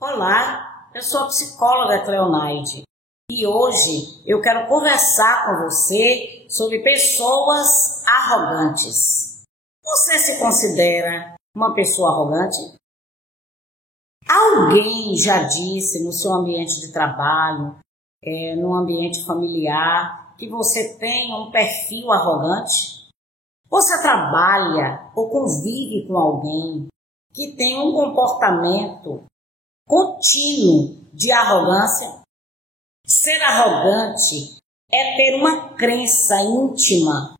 Olá, eu sou a psicóloga Cleonaide e hoje eu quero conversar com você sobre pessoas arrogantes. Você se considera uma pessoa arrogante? Alguém já disse no seu ambiente de trabalho, no ambiente familiar, que você tem um perfil arrogante? Você trabalha ou convive com alguém que tem um comportamento contínuo de arrogância? Ser arrogante é ter uma crença íntima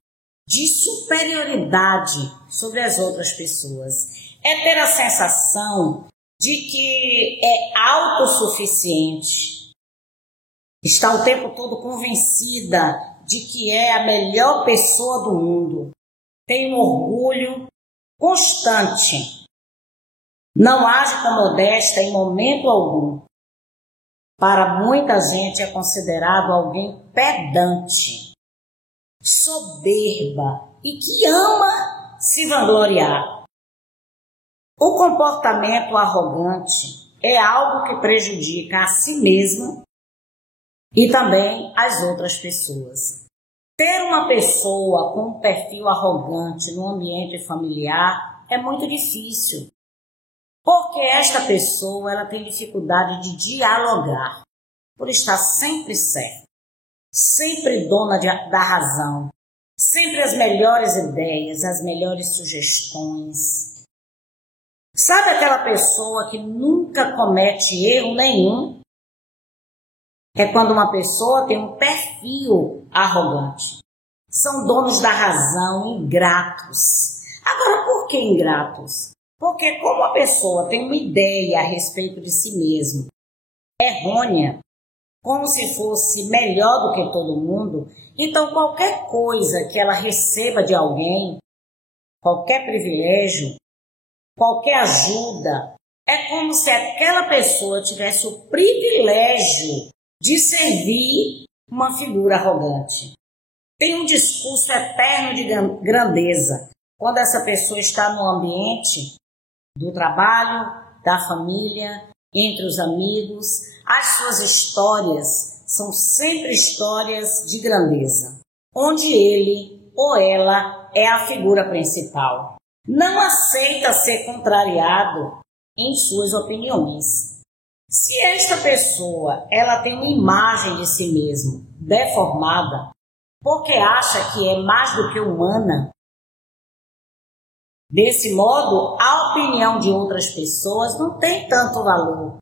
de superioridade sobre as outras pessoas. É ter a sensação de que é autossuficiente. Está o tempo todo convencida de que é a melhor pessoa do mundo. Tem um orgulho constante. Não age com modéstia em momento algum. Para muita gente é considerado alguém pedante, soberba e que ama se vangloriar. O comportamento arrogante é algo que prejudica a si mesma e também as outras pessoas. Ter uma pessoa com um perfil arrogante no ambiente familiar é muito difícil. Porque esta pessoa ela tem dificuldade de dialogar, por estar sempre certa, sempre dona da razão, sempre as melhores ideias, as melhores sugestões. Sabe aquela pessoa que nunca comete erro nenhum? É quando uma pessoa tem um perfil arrogante. São donos da razão, ingratos. Agora, por que ingratos? Porque como a pessoa tem uma ideia a respeito de si mesmo errônea, como se fosse melhor do que todo mundo, então qualquer coisa que ela receba de alguém, qualquer privilégio, qualquer ajuda, é como se aquela pessoa tivesse o privilégio de servir uma figura arrogante. Tem um discurso eterno de grandeza quando essa pessoa está no ambiente do trabalho, da família, entre os amigos. As suas histórias são sempre histórias de grandeza, onde ele ou ela é a figura principal. Não aceita ser contrariado em suas opiniões. Se esta pessoa ela tem uma imagem de si mesma deformada, porque acha que é mais do que humana, desse modo, a opinião de outras pessoas não tem tanto valor,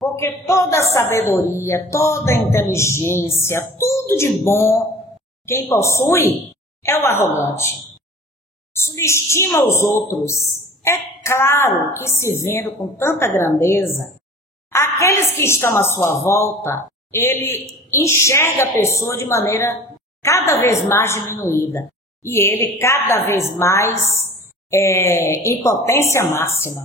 porque toda a sabedoria, toda a inteligência, tudo de bom, quem possui é o arrogante. Subestima os outros. É claro que, se vendo com tanta grandeza, aqueles que estão à sua volta, ele enxerga a pessoa de maneira cada vez mais diminuída e ele cada vez mais em potência máxima.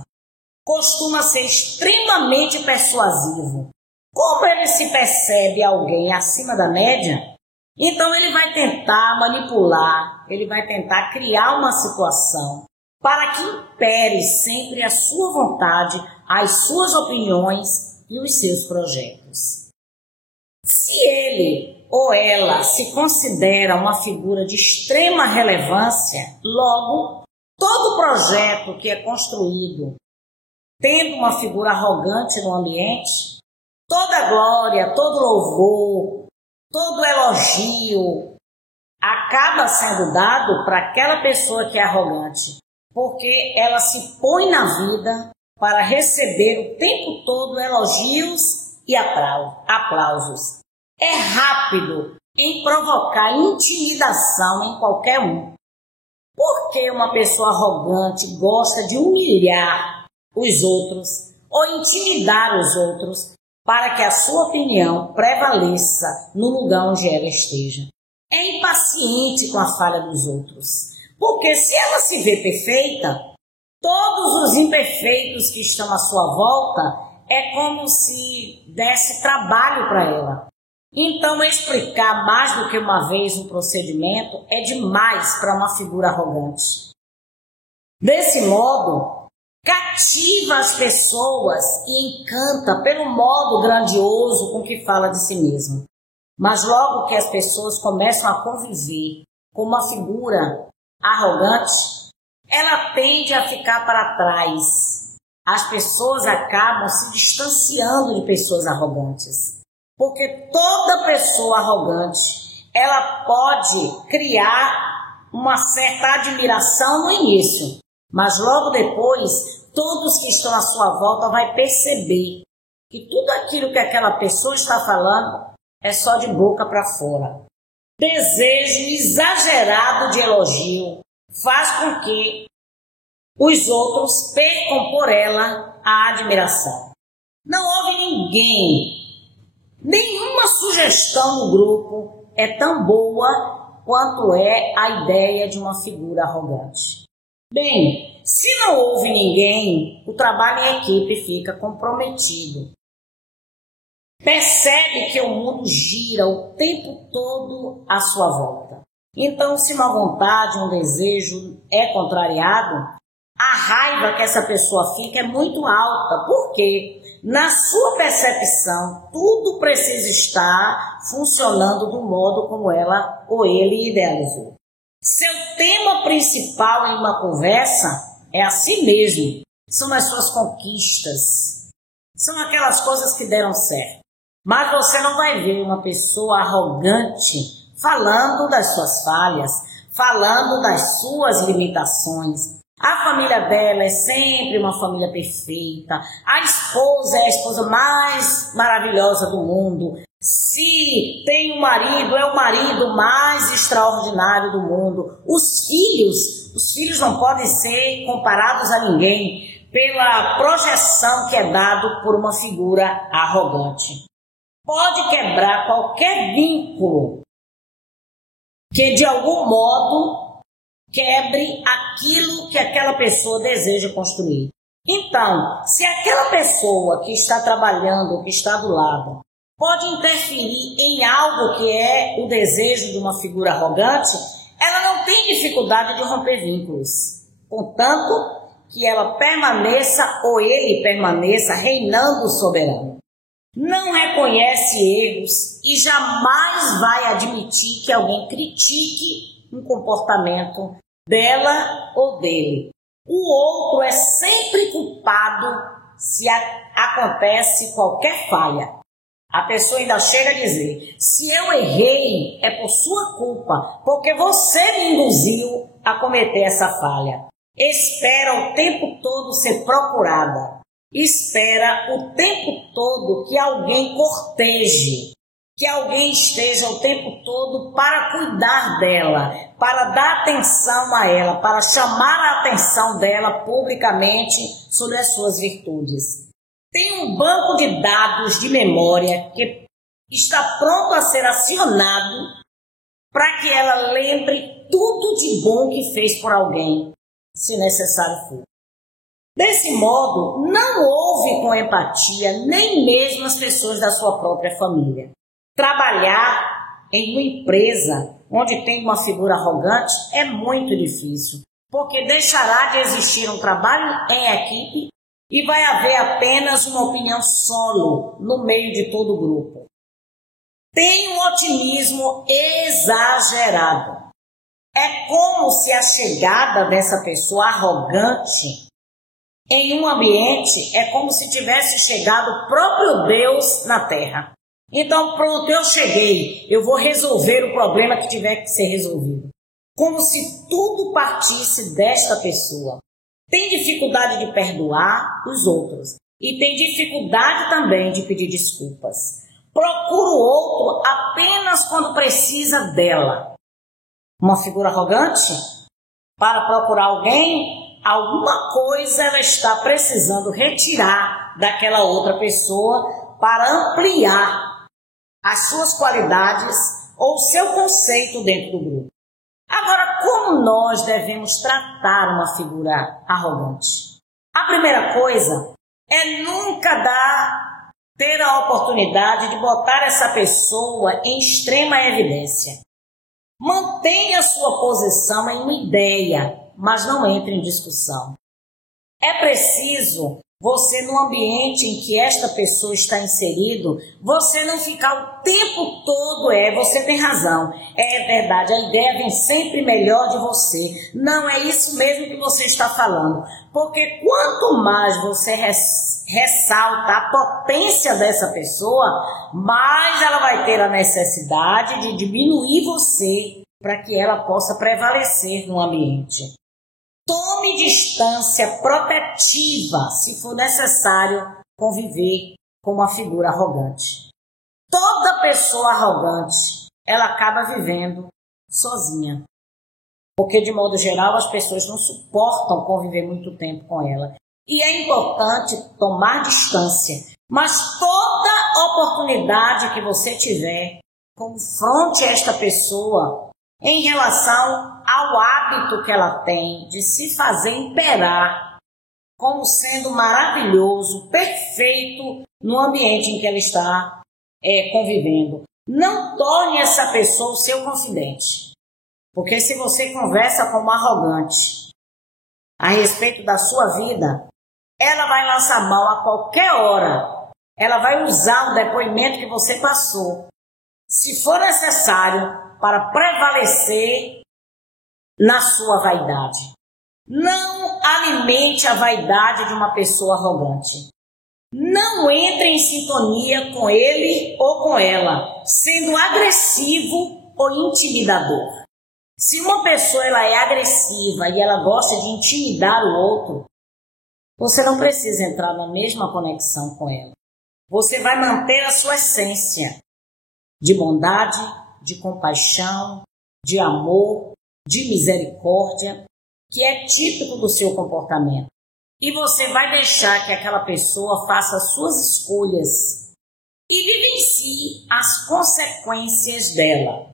Costuma ser extremamente persuasivo. Como ele se percebe alguém acima da média, então ele vai tentar manipular, ele vai tentar criar uma situação para que impere sempre a sua vontade, as suas opiniões e os seus projetos. Se ele ou ela se considera uma figura de extrema relevância, logo todo projeto que é construído tendo uma figura arrogante no ambiente, toda glória, todo louvor, todo elogio acaba sendo dado para aquela pessoa que é arrogante, porque ela se põe na vida para receber o tempo todo elogios e aplausos. É rápido em provocar intimidação em qualquer um. Porque uma pessoa arrogante gosta de humilhar os outros ou intimidar os outros para que a sua opinião prevaleça no lugar onde ela esteja. É impaciente com a falha dos outros, porque se ela se vê perfeita, todos os imperfeitos que estão à sua volta é como se desse trabalho para ela. Então, explicar mais do que uma vez um procedimento é demais para uma figura arrogante. Desse modo, cativa as pessoas e encanta pelo modo grandioso com que fala de si mesmo. Mas logo que as pessoas começam a conviver com uma figura arrogante, ela tende a ficar para trás. As pessoas acabam se distanciando de pessoas arrogantes. Porque toda pessoa arrogante, ela pode criar uma certa admiração no início, mas logo depois, todos que estão à sua volta vão perceber que tudo aquilo que aquela pessoa está falando é só de boca para fora. Desejo exagerado de elogio faz com que os outros percam por ela a admiração. Não houve ninguém. Nenhuma sugestão no grupo é tão boa quanto é a ideia de uma figura arrogante. Bem, se não houve ninguém, o trabalho em equipe fica comprometido. Percebe que o mundo gira o tempo todo à sua volta. Então, se uma vontade, um desejo é contrariado, a raiva que essa pessoa fica é muito alta. Por quê? Na sua percepção, tudo precisa estar funcionando do modo como ela ou ele idealizou. Seu tema principal em uma conversa é a si mesmo. São as suas conquistas. São aquelas coisas que deram certo. Mas você não vai ver uma pessoa arrogante falando das suas falhas, falando das suas limitações. A família dela é sempre uma família perfeita. A esposa é a esposa mais maravilhosa do mundo. Se tem um marido, é o marido mais extraordinário do mundo. Os filhos não podem ser comparados a ninguém pela projeção que é dado por uma figura arrogante. Pode quebrar qualquer vínculo que de algum modo quebre aquilo que aquela pessoa deseja construir. Então, se aquela pessoa que está trabalhando, que está do lado, pode interferir em algo que é o desejo de uma figura arrogante, ela não tem dificuldade de romper vínculos. Contanto que ela permaneça ou ele permaneça reinando soberano. Não reconhece erros e jamais vai admitir que alguém critique um comportamento dela ou dele. O outro é sempre culpado se acontece qualquer falha. A pessoa ainda chega a dizer: se eu errei, é por sua culpa, porque você me induziu a cometer essa falha. Espera o tempo todo ser procurada. Espera o tempo todo que alguém corteje, que alguém esteja o tempo todo para cuidar dela, para dar atenção a ela, para chamar a atenção dela publicamente sobre as suas virtudes. Tem um banco de dados de memória que está pronto a ser acionado para que ela lembre tudo de bom que fez por alguém, se necessário for. Desse modo, não ouve com empatia nem mesmo as pessoas da sua própria família. Trabalhar em uma empresa onde tem uma figura arrogante é muito difícil, porque deixará de existir um trabalho em equipe e vai haver apenas uma opinião solo no meio de todo o grupo. Tem um otimismo exagerado. É como se a chegada dessa pessoa arrogante em um ambiente é como se tivesse chegado o próprio Deus na Terra. Então, pronto, eu cheguei, eu vou resolver o problema que tiver que ser resolvido. Como se tudo partisse desta pessoa. Tem dificuldade de perdoar os outros e tem dificuldade também de pedir desculpas. Procura o outro apenas quando precisa dela. Uma figura arrogante? Para procurar alguém, alguma coisa ela está precisando retirar daquela outra pessoa para ampliar as suas qualidades ou seu conceito dentro do grupo. Agora, como nós devemos tratar uma figura arrogante? A primeira coisa é nunca dar ter a oportunidade de botar essa pessoa em extrema evidência. Mantenha sua posição em uma ideia, mas não entre em discussão. É preciso você, no ambiente em que esta pessoa está inserido, você não ficar o tempo todo, você tem razão, é verdade, a ideia vem sempre melhor de você. Não é isso mesmo que você está falando. Porque quanto mais você ressalta a potência dessa pessoa, mais ela vai ter a necessidade de diminuir você para que ela possa prevalecer no ambiente. Tome distância protetiva se for necessário conviver com uma figura arrogante. Toda pessoa arrogante, ela acaba vivendo sozinha. Porque, de modo geral, as pessoas não suportam conviver muito tempo com ela. E é importante tomar distância. Mas toda oportunidade que você tiver, confronte esta pessoa em relação ao hábito que ela tem de se fazer imperar como sendo maravilhoso, perfeito no ambiente em que ela está convivendo. Não torne essa pessoa o seu confidente. Porque se você conversa com uma arrogante a respeito da sua vida, ela vai lançar mão a qualquer hora. Ela vai usar o depoimento que você passou, se for necessário, para prevalecer na sua vaidade. Não alimente a vaidade de uma pessoa arrogante. Não entre em sintonia com ele ou com ela, sendo agressivo ou intimidador. Se uma pessoa ela é agressiva e ela gosta de intimidar o outro, você não precisa entrar na mesma conexão com ela. Você vai manter a sua essência de bondade, de compaixão, de amor, de misericórdia, que é típico do seu comportamento. E você vai deixar que aquela pessoa faça as suas escolhas e vivencie as consequências dela.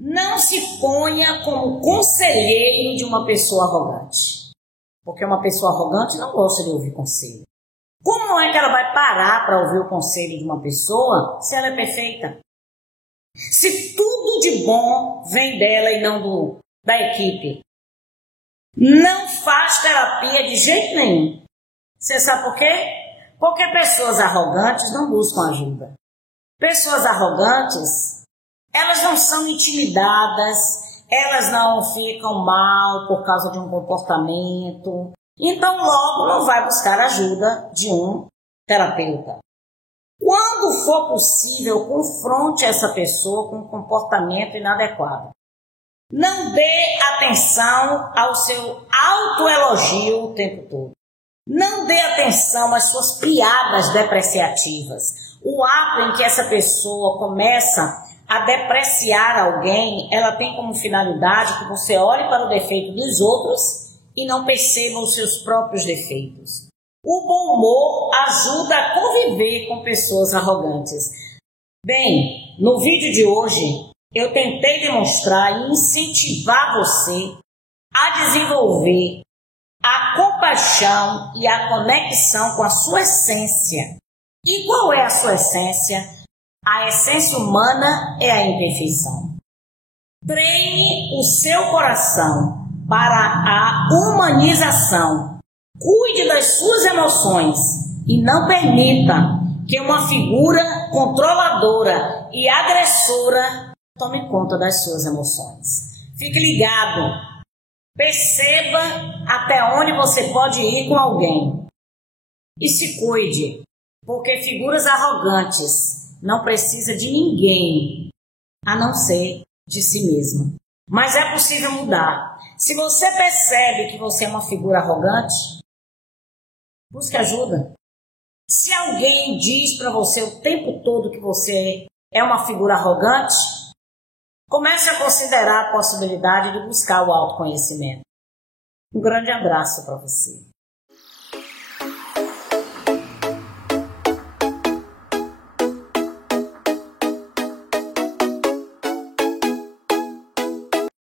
Não se ponha como conselheiro de uma pessoa arrogante, porque uma pessoa arrogante não gosta de ouvir conselho. Como é que ela vai parar para ouvir o conselho de uma pessoa se ela é perfeita? Se tudo de bom vem dela e não da equipe. Não faz terapia de jeito nenhum. Você sabe por quê? Porque pessoas arrogantes não buscam ajuda. Pessoas arrogantes, elas não são intimidadas, elas não ficam mal por causa de um comportamento. Então logo não vai buscar ajuda de um terapeuta. Quando for possível, confronte essa pessoa com um comportamento inadequado. Não dê atenção ao seu autoelogio o tempo todo. Não dê atenção às suas piadas depreciativas. O ato em que essa pessoa começa a depreciar alguém, ela tem como finalidade que você olhe para o defeito dos outros e não perceba os seus próprios defeitos. O bom humor ajuda a conviver com pessoas arrogantes. Bem, no vídeo de hoje, eu tentei demonstrar e incentivar você a desenvolver a compaixão e a conexão com a sua essência. E qual é a sua essência? A essência humana é a imperfeição. Treine o seu coração para a humanização. Cuide das suas emoções e não permita que uma figura controladora e agressora tome conta das suas emoções. Fique ligado. Perceba até onde você pode ir com alguém. E se cuide, porque figuras arrogantes não precisam de ninguém, a não ser de si mesma. Mas é possível mudar. Se você percebe que você é uma figura arrogante, busque ajuda. Se alguém diz para você o tempo todo que você é uma figura arrogante, comece a considerar a possibilidade de buscar o autoconhecimento. Um grande abraço para você.